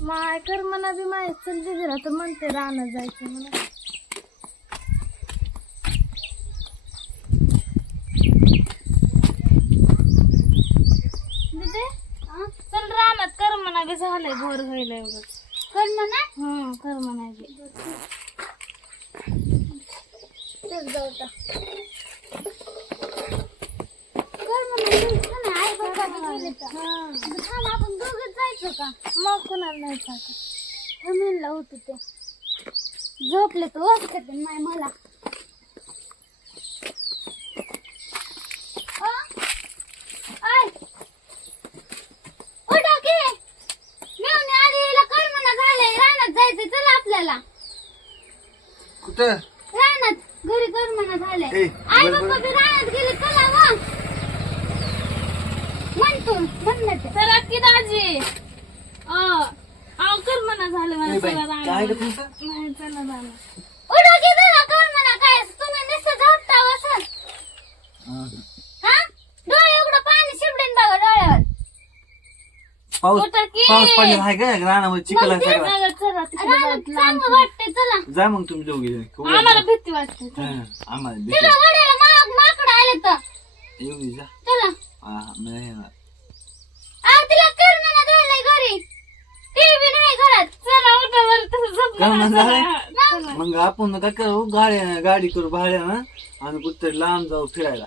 माय कर म्हणा be my. चल दिदीला तर म्हणते राहणं जायचं म्हणा. दिदे? चल राहणार कर म्हणा बी झालंय भोर व्हायला एवढं. कर म्हणा? हम्म कर म्हणा बी. चल जाऊ आता. कर म्हणा आई बाबा गेले तर. थांब आपण दोघच जायचं का? मग कोणाला नाही जायचं म्हणलं होतं ते. झोपले तर वाचते नाही मला. कुठं? रानात. घरी करमना झालंय. ए, आई बरं, बाबा बरं. बी रानात गेले चला मग. म्हणतो म्हणलं ते चला की दाजी. झालं मला ए बाई, चला रानात. काय ग तुमचं? नाही चला रानात. उठा की जरा करमना काय तुम्ही नुसतं झोपता बसन. हा डोळे उघडं पाणी शिपडेन बघा डोळ्यावर पाऊस कुठं की? पाऊस पडलेला आहे का रानामध्ये चिखल आहे सगळा रानात चांगलं वाटतंय चला जा मग तुम्ही दोघे जण. आम्हाला भीती वाटते हा, आम्हाला तिला भेटू. वड्याला माग माकड आले तर येऊ दे, जा चला हा, नाही येणार. आ तिला करमना झालंय घरी टीव्ही नाही घरात चला उठा वर तसं करमना? झोपलं मग आपण काय करू गाडी गाडी करू भाड्यानं आणि कुठे लांब जाऊ फिरायला.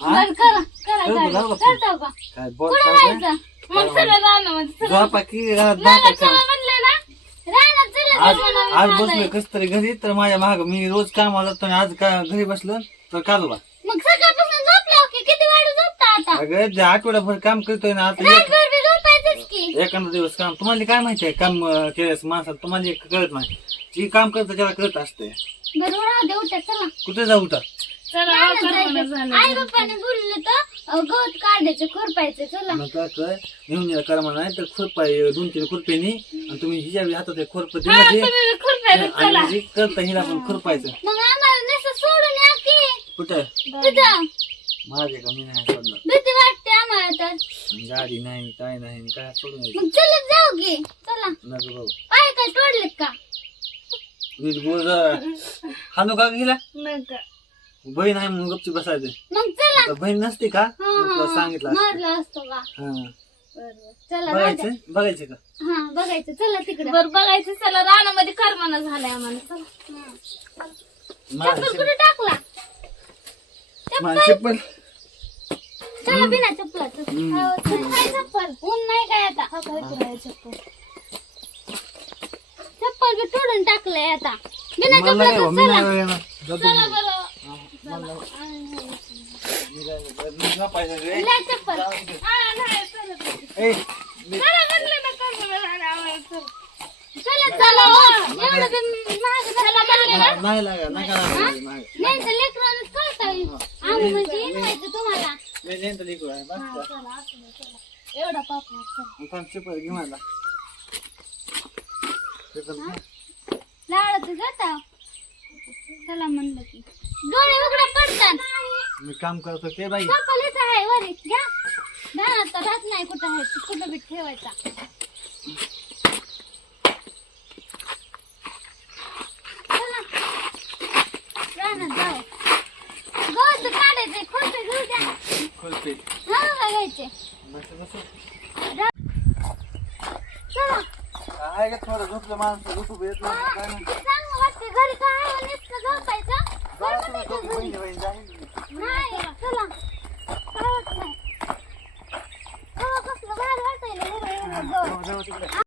हा? करा. जाऊ का? काय झोपा की आज आज बसलो. कस तरी घरी तर माझ्या माग मी रोज कामाला जातो आणि आज का घरी बसलो तर कालू बा मग सकाळपासून झोपला की किती वेळ झोपता आता? अगं जे आठवड्याभर काम करतोय ना आता एक रातभर बी झोपायचंच की एखादा दिवस काम तुम्हाला काय माहिती आहे काम अं, केल्यास माणसाला तुम्हाला एक कळत नाही. जी काम करतं त्याला कळत असते. बरं राहू दे उठा चला. कुठे जाऊ तर आई बाप्पाने बोलले तर अ, गवत काढायचं खुरपायचं चला. मग काय? कर घेऊन या करा म्हणा तर खुरपा दोन तीन खुरपेनी आणि तुम्ही हिच्या हातात एक खुरप दिलं ते. आणि जी करता हिला खुरपायचं. मग आम्हाला नुसतं सोडून या की. कुठं? तिथं. माझे का मी नाही सोडणार. तर गाडी नाही काय नाही काय सोडून यायचं. मग चलत जाऊ की. चला. नको भाऊ पाय काय तोडलेत का? वीज बोल हानू का गेला नका. बहीण आहे म्हणून गपची बसायचं. मग चला. आता बहीण नसते का? हा, मग तुला सांगितलं असतं. मारला असतो का? हा. बरं. चला. बघायचं? बघायचं का? हा बघायचं. चला तिकडे. बरं बघायचं. चला रानामध्ये करमाना झालाय आम्हाला. चला. कुठे टाकला? चला बिना चप्पलाचं काय चप्पल ऊन नाही काय आता चप्पल चप्पल बी तोडून टाकलंय आता बिना मला काय चप्पलाचं हो, मी चला नाही येणार. जातो चला मी. बरं मी काय- मी झोपायचं रे. लय चप्पल जाऊ दे. हा, नाही, चला, चला. ए, मी- चला म्हणलं ना, करमाना झालाय आम्हाला, चला. चला चला हो. एवढं बी महाग चला म्हणले ना. नाही लागा नाही का लागा, नाही. नाही तर लेकरांनाच कळतं. आम्ही म्हणजे मी नेतो लिकू आहे, बस का? चला, असू दे, चला. एवढा पापा चला. मग थांब, चप्पल घे मला. चप्पल घे. लाडाचं जाता चला म्हणलं की डोळे उघडे पडतात मी काम करतो ते बाई आहे वरी घ्या धानात तर राहत नाही कुठं आहे कुठं बी ठेवायचा चला रानात जाऊ गवत काढायचे खोटे घेऊ द्या खोलते हा बघायचे. काय ग थोडं झोपलं माणसं? झोपू येत नाही काय नाही. चांगलं वाटते घरी काय आहे? नुसतं झोपायचं. जाऊ बरं तुम्ही म्हणायचं दोघी घरी. बहिणी बहिणी जाईल.